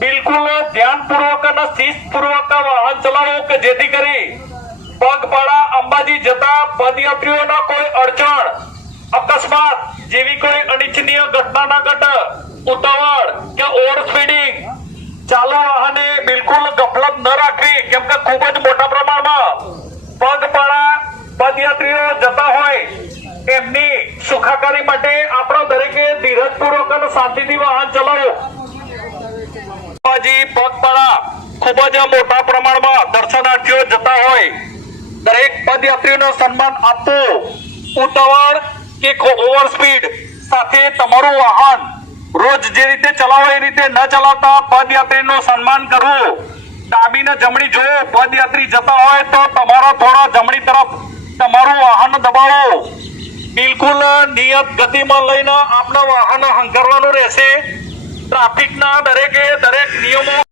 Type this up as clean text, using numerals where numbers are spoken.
બિલકુલ ધ્યાનપૂર્વક અને શિસ્તપૂર્વક વાહન ચલાવો કે જેથી કરી પગપાળા અંબાજી જતા પદયાત્રીઓનો કોઈ અડચણ અકસ્માત જેવી કોઈ અનિચ્છનીય ઘટના ના ઘટે. ઉતાવળ કે ઓવર સ્પીડિંગ ચાલુ વાહને બિલકુલ ગફલત ન રાખવી, કેમ કે ખૂબ જ મોટા પ્રમાણમાં પગપાળા પદયાત્રીઓ જતા હોય એમની સુખાકારી માટે આપણે દરેકે ધીરજપૂર્વક અને શાંતિથી વાહન ચલાવો. પગપાળા ખૂબ જ મોટા પ્રમાણમાં દર્શનાર્થીઓ જતા હોય દરેક પદયાત્રીઓને સન્માન આપવું. ઉતાવળ કે ઓવર સ્પીડ સાથે તમારું વાહન રોજ જે રીતે ચલાવો એ રીતે ન ચલાવતા પદયાત્રીનું સન્માન કરવું. ડાબી ને જમણી જોયું પદયાત્રી જતા હોય તો તમારા થોડા જમણી તરફ તમારું વાહન દબાવો. બિલકુલ નિયત ગતિમાં લઈને આપણા વાહન હંકારવાનું રહેશે. ટ્રાફિકના દરેકે દરેક નિયમો